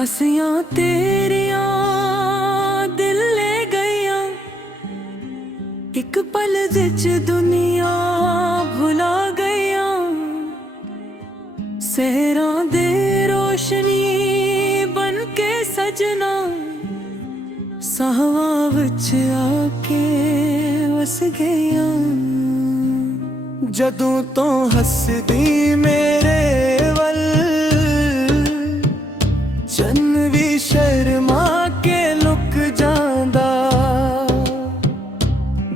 हसियां तेरिया दिल ले गईया, एक पल विच दुनिया भुला गईया। सहरां दे रोशनी बन के सजना साहवां विच आके वस गईया। जदों तो हसदी मेरे वल चन्न भी शर्मा के लुक जांदा।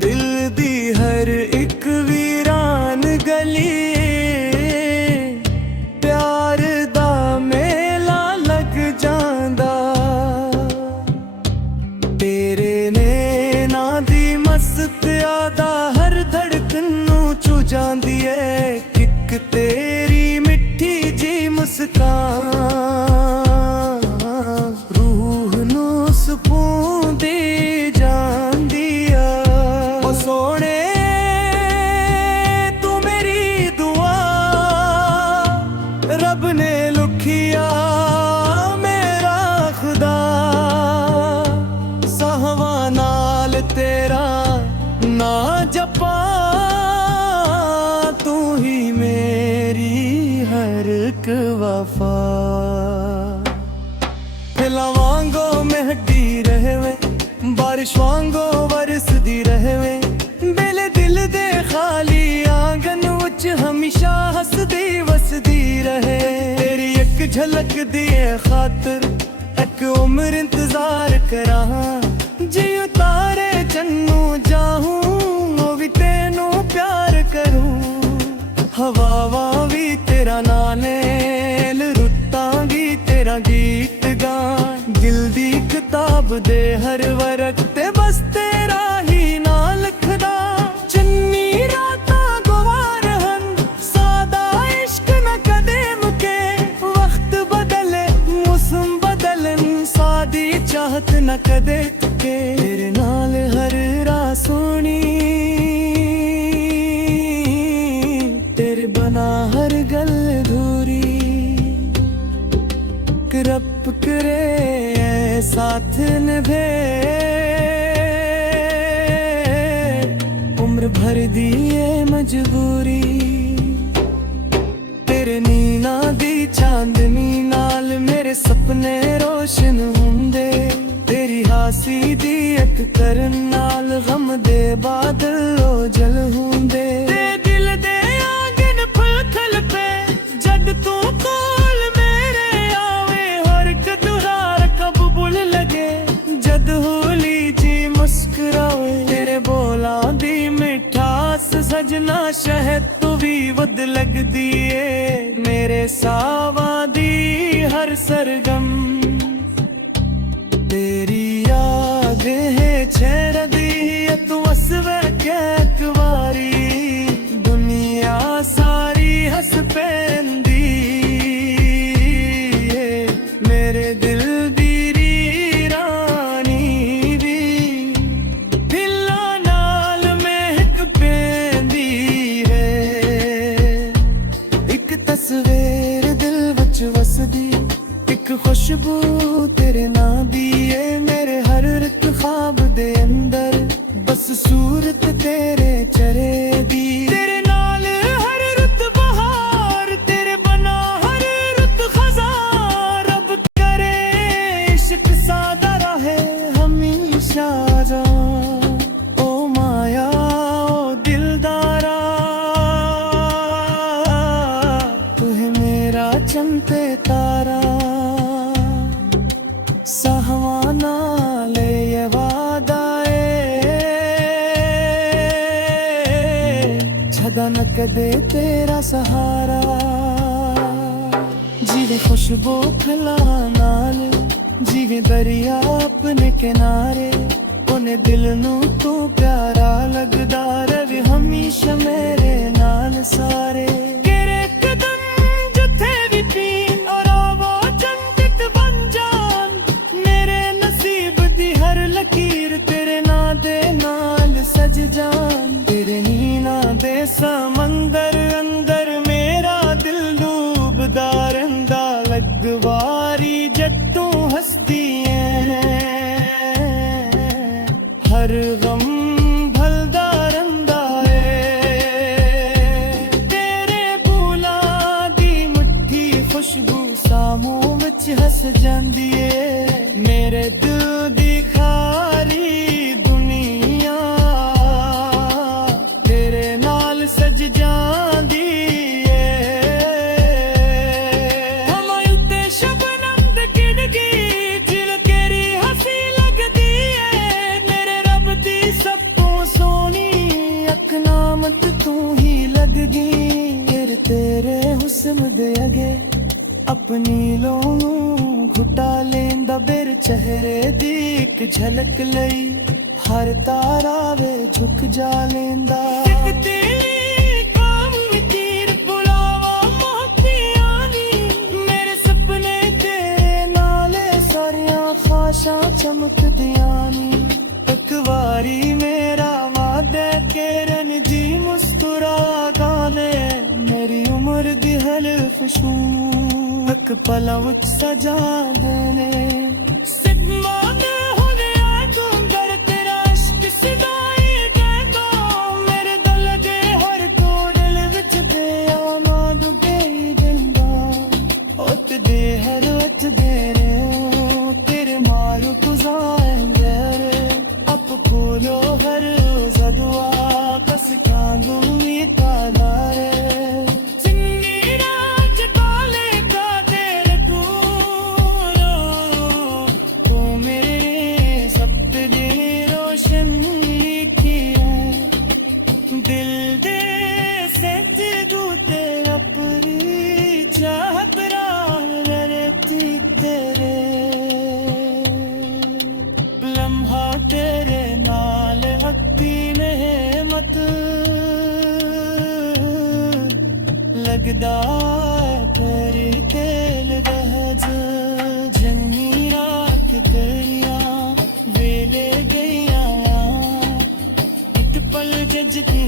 दिल दी हर एक वीरान गली प्यार दा मेला लग जांदा। तेरे नैना दी मस्त यादा हर धड़कन नू छू जांदी है। किक तेरी मिठी जी मुस्कान रूह नू सुकून दे जांदी आ। ओ सोने तू मेरी दुआ रब ने लुखिया मेरा खुदा। साहवां नाल तेरा ना जपा तू ही मेरी हर एक वफा। फिला वांगो महकी रहवे बारिश वांगो बरसदी रहवे। बेले दिल दे खाली आंगन विच हमेशा हसदी वसदी रहे। तेरी एक झलक दी खातर एक उम्र इंतजार करा। जी उतारे चन्नू जाहूं वो भी तेनू प्यार करूं। हवावां भी तेरा नाल रुत्तां भी तेरा गीत गान। दिल दी किताब दे हर वरक ते बस तेरा ही ना लिखदा। चन्नी रातां गवार हन सादा इश्क न कदे मुके। वक्त बदले मौसम बदलन सादी चाहत न कदे तुके। तेरे नाल हर राह सोनी तेरे बना हर गल धूरी। रब करे साथ निभे उम्र भर दिए मजबूरी। तेरे नीना दी चांदनी नाल मेरे सपने रोशन हुंदे। तेरी हासी दी एक करन नाल गम दे बादल ओझल हुंदे। दिल दे आंगन फुल खल पे जद तू कोल मेरे आवे। हर एक त्योहार कब बुल लगे जद होली जी मुस्कुरावे। तेरे बोलां दी मिठास सजना शहद तू भी वध लगदी ए। मेरे सावां दी हर सरगम तेरी याद है छेड़दी। तू हसवे एक वारी दुनिया सारी हस पैंदी। मेरे दिल दी रानी भी दिलां नाल महक पैंदी है। एक तस्वीर दिल विच वसदी एक खुशबू तेरे नां दी है। मेरे हर एक ख्वाब दे अंदर बस सूरत तेरे चरे दी। तेरे नाल हर रुत बहार तेरे बना हर रुत खज़ां। रब करे इश्क सादा रहे हमेशा जा। ओ माया ओ दिलदारा तू है मेरा चमते तारा। साहवां नाल ये वादा छदा न कदे तेरा सहारा। जीवे खुशबू खला नाल जीवे दरिया अपने किनारे। उन्हें दिल नू तू प्यारा लगदा रवे हमेशा मेरे नाल सारे। तेरे कदम जिथे भी पीन और आवाज़ जन्नत बन जान। मेरे नसीब दी हर लकीर तेरे ना दे नाल सज जान। तेरे नीना दे समंदर अंदर मेरा दिल डूबदा रहिंदा। लगवारी जद तू हर गम भलदा रंदा है तेरे बूला दी मुट्ठी खुशबू सामू विच हस जांदी है मेरे दिल दी खारी दुनिया तेरे नाल सज जांदी तू ही लग गई फिर तेरे हुस्न दे अगे अपनी लों घुटा लेंदा बेर चेहरे दी एक झलक लई हर तारा वे झुक जा लेंदा तेरी काम तीर बुलावा मोहब्बियानी मेरे सपने तेरे नाले सारियां ख्वाहिशां चमकदियां नी एक वारी मेरा वादे केरन जी मुस्कुरा गाने मेरी उम्र दी हल्फशू एक पला विच सजा देने सिद्मा ने हुने आए तू कर तेरा इश्क सिदाई कहंदा मेरे दिल दे हर कोडल विच बेआमा डुबे दिंदा उत दे हर उत दे रे तेरे मारू गुजारे अप खोलो हर जदुआ कस कांगूमी कालारे जिंदगी राज काले का तेरे कूलो तो मेरे सपने रोशन लिखी है दिल दे सच दूते अपनी चाहत रहती तेरे लम्हा तेरे नाल हक्की नेमत लगदा तेरी तेल दहज जन्नी रात करिया वेले गईया एक पल जजदी